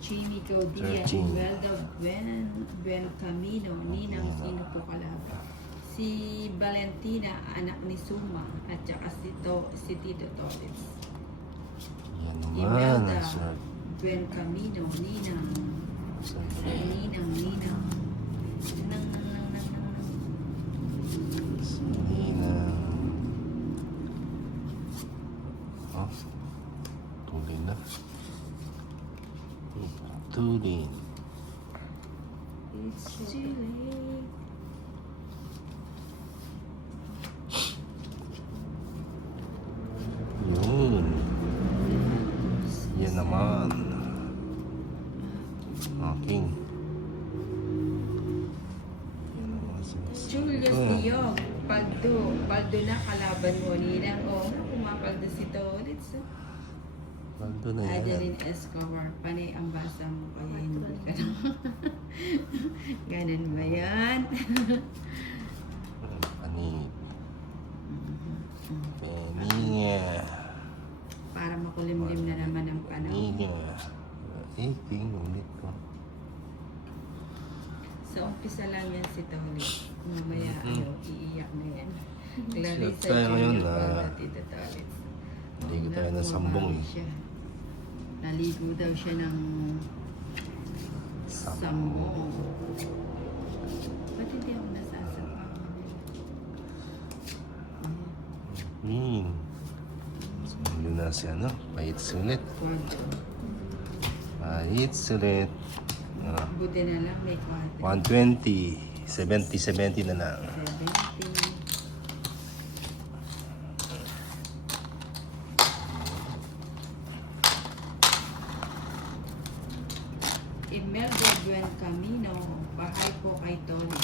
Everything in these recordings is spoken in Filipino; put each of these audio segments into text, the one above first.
Chimico Diaz, 13. Imelda Buen Camino, Ninang sino po kalaban? Si Valentina, anak ni Suma, at saka si Tito Torres. Yan naman. Imelda Sir. Buen Camino, Ninang. Ninang. Nang. Nina. Oh. Tuloy na. Tuloy. It's too late. Yun. Yan naman. Aking. Yan naman. Julius Diog, Paldo na kalaban mo, Ninang. O, pumapaldo si Torres. Paldo na yan. Adeline Escobar, panay ang basa mo, kaya hindi ka na. Ganun ba yan? Panit. Peninga. Para makulimlim na naman ang panahon. Peninga. King ulit ko. Sa umpisa lang yan si Tony. Mamaya, iiyak na yan. Clarissa Sure tayo ngayon Junior na Paula, Tito Torres. hindi ko tayo nasambong eh. Siya. Naligo daw siya ng sambong. Ba't hindi ako nasasapang? Yun na si ano, pahit sulit. Kwadro. Pahit sulit. Buti na lang may kwadro. 120. 70 na lang. 70. Imelda Buen Camino, bahay po kay Tony.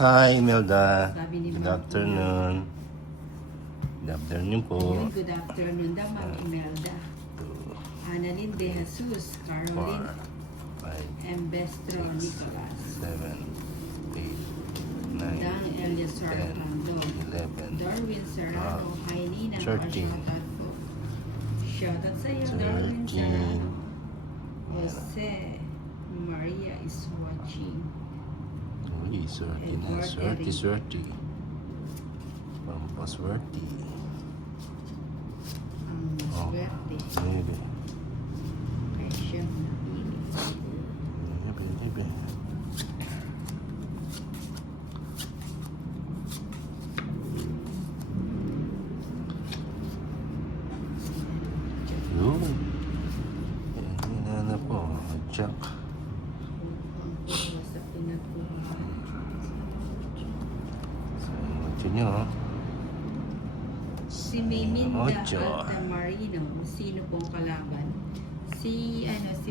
Hi, Imelda. Sabi ni Good Ma'am afternoon. Good afternoon po. Yun, good afternoon daw, Ma'am Imelda. 2, Annalyn De Jesus, 4, Caroline 5, Embestro, 6, Nicolas. 7, 8, 9, Dang Eliasar 10, Rando. 11, Darwin Serrano, Hainina, 13. shoutout po. Shoutout sa iyo, Darwin 13. Serrano. Jose Maria is watching. Uy, swerte na. Swerte. Pampaswerte. Ang swerte Maybe. ay siyang napili. Maybe. Yun. Yan na po. Jack. Ang kuha sa pinagkuhan. So, watch nyo. Si Miminda Ocho. Altamarino, sino pong kalaban? Si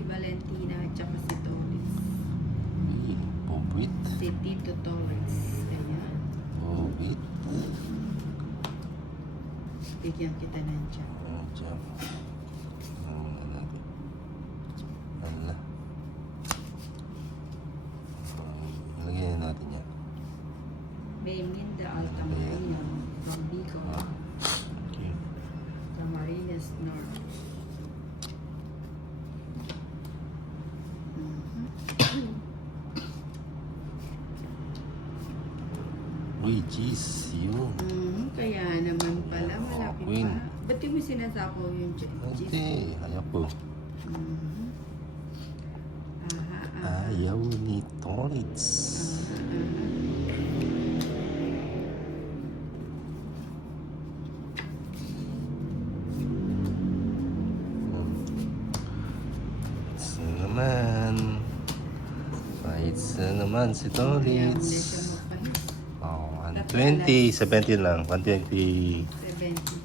Valentina at saka si Torres. Bobit. Si Tito Torres. Ayan. Bobit. Bigyan kita ng tiyan. Jack. Ano natin? Ala. Ilagay natin yan. Miminda Altamarino from Bicol. Okay. Camarines North. Uy, jeez. Yun. Kaya naman pala, malaki Queen. pa. Ba't di mo sinasako yung cheese? Ate, ayaw po. Mhm. Aha. Ayaw ni Torres. Sa naman. Fights na naman si Ayaw na Torres. siya magpahit. Oh, 120. 70 lang. 120. 70.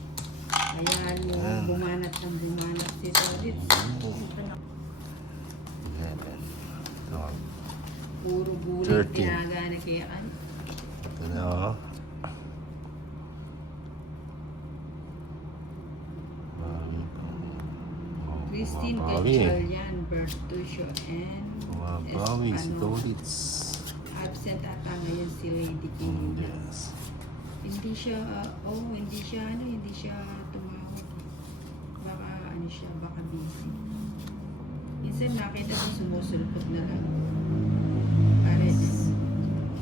Ayan, Ayan. bumanat ng bumanat si Torres. 11. 12. Puro gulit 13. pinagana kaya ano. Ito na oh. Christine Gatchalian, Bertuccio, and Mabawi si Espano. Torres. Absent ata ngayon si Lady King. Yes. Hindi siya tumawag. Baka baka busy. Minsan nakita ko sumusulpot na lang.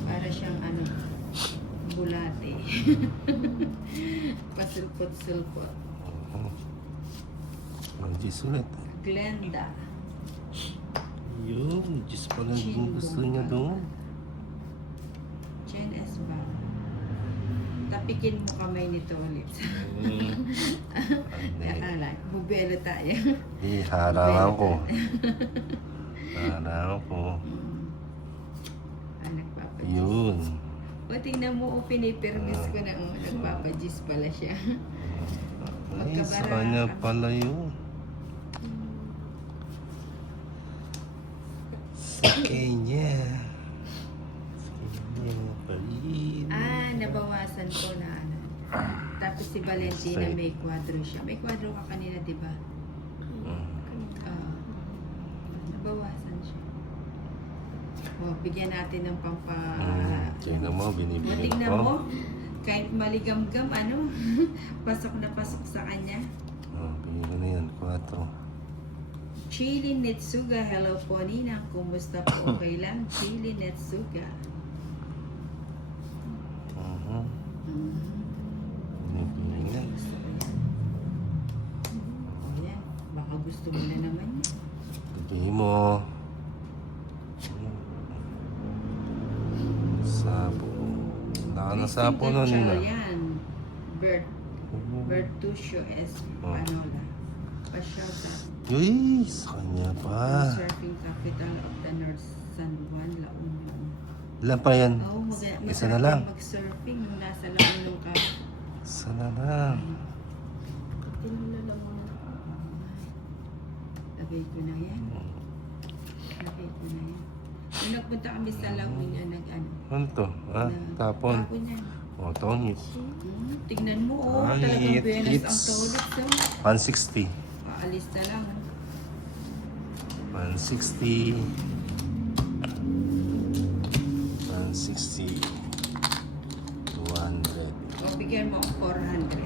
Para siyang ano, bulate. Pasulpot-sulpot. Ang G's ulit. Glenda. Yun, G's pala yung gusto niya doon. Jen S. ba? Tapikin mo kamay nito ulit. Hindi. Akala, bubelo tayo. Hindi, harangan ko. Harangan ko. Nagpapajis. Yun. O, tingnan mo, pinipirmis ko na, nagpapajis pala siya. Ay, sa kanya pala yun. Sa kanya. Sa kanya pala. Nabawasan ko na ano. Tapos si Valentina may kwadro siya. May kwadro ka kanina, di ba? Nabawasan siya. O, bigyan natin ng Tingnan mo, binibigyan tingnan ko. mo, kahit maligam-gam, ano, pasok na pasok sa kanya. Binigyan na yan, 4. Chili Netsuga, hello po Nina, kumusta po? Okay lang, Chili Netsuga. Binibigyan. Gusto ko yan. Ayan, baka gusto mo na naman yan. Sabihin mo. Sapo. Wala ka na sapo na nila. Yan. Bertuccio S. Panola. Pa-shout out. Uy, sa kanya pa. Surfing capital of the North San Juan, La Union. Ilan pa yan? Oo, Isa na lang. mag-surfing nung nasa La Union ka. Isa na lang. Lagay ko na yan. Lagay ko na yan. Nung nagpunta kami sa La Union, nag-ano. Ano to? Tapon. Tapon yan. O, tonit. Tignan mo, Ay, talagang Buenos ang it's- toilet. 160. Paalis na lang. 160. 160. 200. O, bigyan mo ang 400.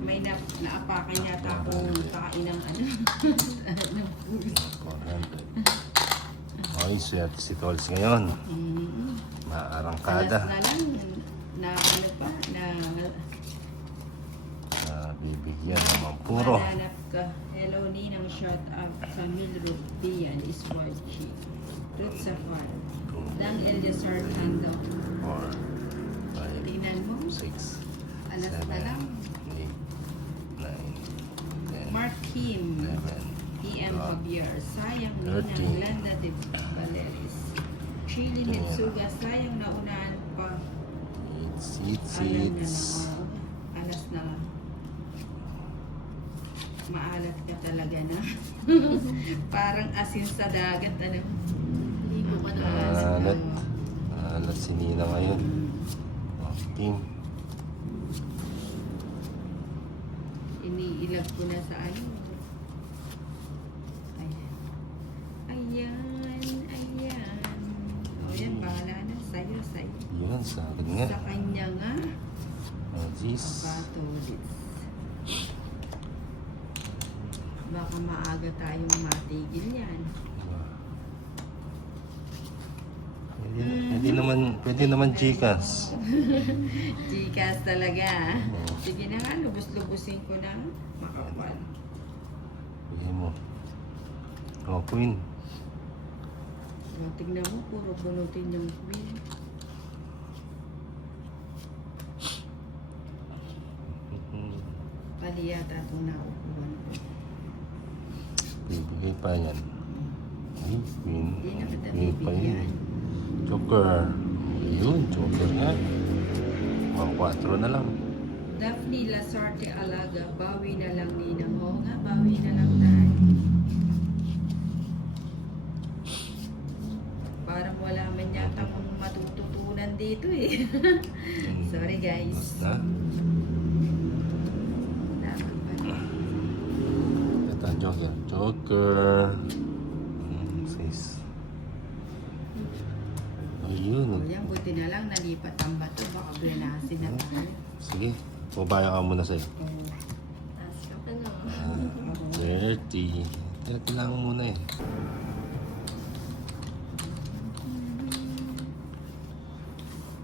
May naapakan yata akong kain ng ano. ng food. 400. Ay, swerte si Tols ngayon. Maarangkada. Alas na lang. Na ano pa, Bibigyan naman puro. mananap ka. Hello, Ninang, shout out sa Milroot Bian is watching. Ruth Safar. Lang Eliasar Tando. 4, 5, Tingnan mo. 6, Alas na 7, lang. 8, 9, 10, Mark Kim. 11, PM Javier. Sayang 13. Ninang Glenda de Valeris. Chili Netsuga. Sayang naunahan pa. Seats. Alam na na. Oh. Alas na lang. Maalat ka talaga na. Parang asin sa dagat. Ano? Ligo ka na Alat. Alat si Nina ngayon. Team. Iniilag ko na sa ano. Ayan. Ayan. O yan, bahala na. Sa'yo. Yun, sa akin nga. Sa kanya nga. Oh, jeez. Patulis. Baka maaga tayong matigil yan. Pwede naman Gcash. Gcash talaga. Sige na nga, lubos-lubusin ko na. Makapal. Bigyan mo. Oh, Queen. So, tignan mo, puro bunutin yung queen. Pali yata itong naupuan ko. Bibigay pa yan. Ay, Queen. Hindi na kita Queen pa yun. bibigyan. Joker. Yun, Joker nga. Mga 4 na lang. Daphne Lasarte Alaga, bawi na lang Ninang. Oo nga, bawi na lang tayo. Parang wala man yata kung matututunan dito eh. Sorry guys. Basta. Dapat pa. Ito ang Joker. Joker. 6. Ayun. O yan, buti na lang nalipat ang bato. Baka blenasin na tayo. Sige. Pabaya ka muna sa'yo. Oh. 30. Kailangan muna eh.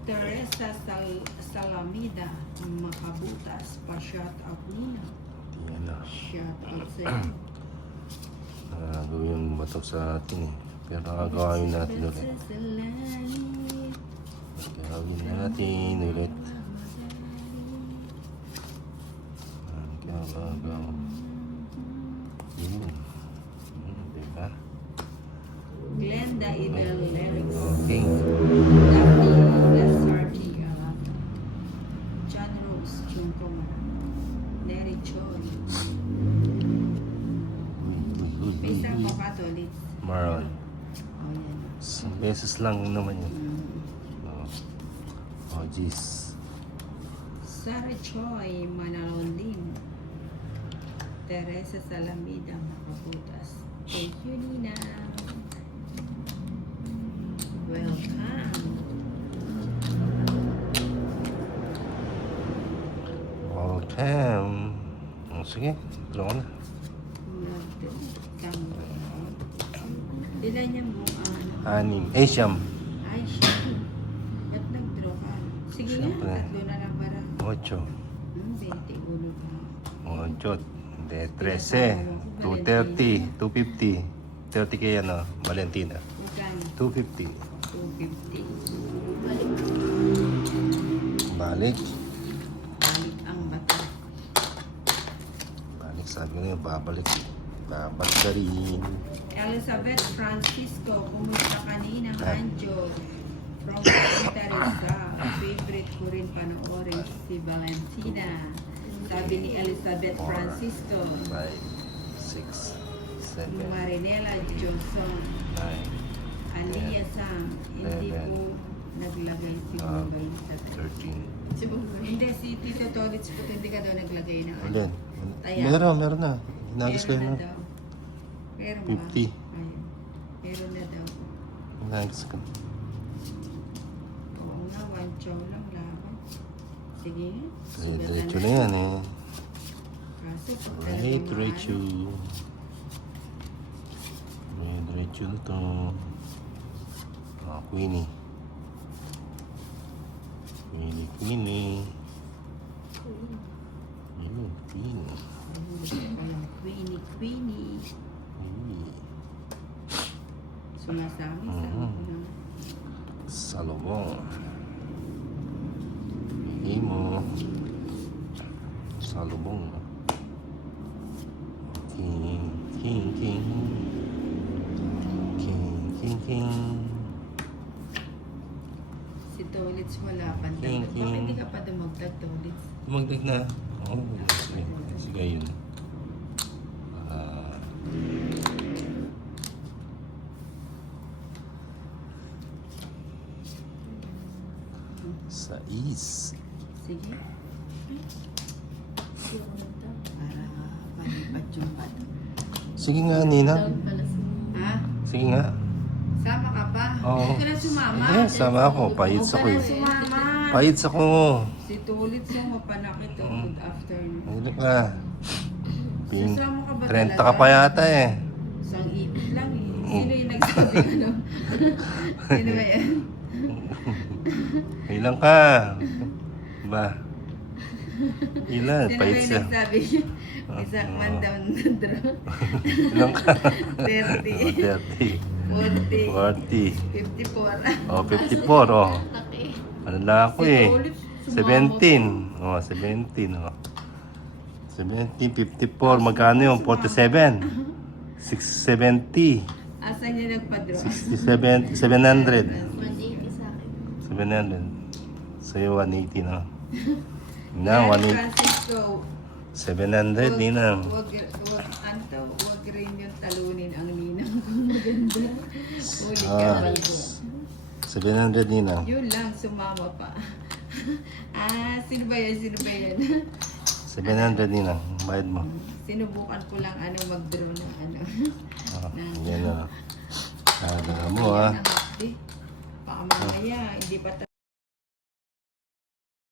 Teresa Salamida, makabutas, pa-shout out nina. Yan na. Shout out sa'yo. Gawin mo ba ito sa atin eh. Pero gagawin natin ulit. Gagawin natin ulit. Gagawin. Yun. Diba? Glenda Idel Lyrics. Okay. Daphne Lasardi, John Rose, Chungkoma. Neri Choi. May isang pa to, Liz. Maron. Oh, yan. Isang beses lang naman yun. Oh, jeez. Sarah Choi, Manalon Lim. Teresa Salamida, makabutas. Thank you, Nina. Welcome. Welcome. Oh, sige, draw na. Dila niya mo, Anim. Siyam. ay, siya. Ba't nag-draw ka? Sige Siyempre. nga, tatlo na lang para. 8. 20, ulo ka. 8. Hindi, 13. 230. 250. 30 kay ano, Valentina. Magkano? 250. 250. Balik. Balik ang bata. Balik, sabi ko na yun, babalik. Babalik ka rin. Elizabeth Francisco, kumusta kanina, Anjo? From Santa Rosa. Favorite ko rin panoorin si Valentina. Sabi ni Elizabeth 4, Francisco. 5, 6, 7, Marinela Johnson. 9, Aliyah Sam. Hindi 11, ko naglagay si Bungay sa 13. Si Bungay? Hindi, si Tito Tolits po hindi ka daw naglagay na. Ulit. Taya. Meron na. Inagos ko yun. Meron na daw. Meron ba? 50. Ayun. Meron na daw. Inagos ko. Oo nga, one chow lang laban. Sige. Diretso na yan eh. Kaso, pag Right, talagang diretso. maano, Diretso na to. Queenie. Queenie. Yun, Queenie. ayun, Queenie, Queenie. Sumasami sa Mhm. Salubong. Imo. Salubong. King. King. Si Tolits wala pa. King, Bakit king. hindi ka pa dumagdag, Tolits? Tumagdag na. Oo, sige. Sige yun. Ah. Sais. Sige. Para palipat yung bato. Sige nga, Nina. Ha? Sige nga. Sama ka pa? Oo. Huwag ka na sumama. Eh, sama ako. Pahits ako Huwag eh. ka na sumama. Pahits ako. Si Tulits yung mapanakit. Good afternoon. Ano ka? Ping. Sasama ka ba 30 talaga? ka pa yata eh. Isang ipit lang eh. Sino yung nagsabi ano? Sino ba yan? Ilang ka? Ba? Ilan? Sino ba Pahits yung siya. nagsabi? Isang man down the draw. Ilang ka? 30. 30. 40. 40. 54. Oh, 54 oh. Ano lang ako Si eh. Tulits, sumama 17. Oh, 17 oh. 17, 54. Magkano yun? 47. 670. Asan niya nagpa-draw? 67, 700. 180 sa akin. 700. Sa'yo 180 no? Na, Yan, 180. Francisco, 700 Ninang. wag rin yung talunin ang ninang kung maganda. Uli ka. Ah, 700 Ninang. Yun lang, sumama pa. Sino ba yan? 700 Ninang. Bayad mo. Sinubukan ko lang mag-draw ng Ah, ng- yan na. Dala mo ah. Baka mamaya, hindi pa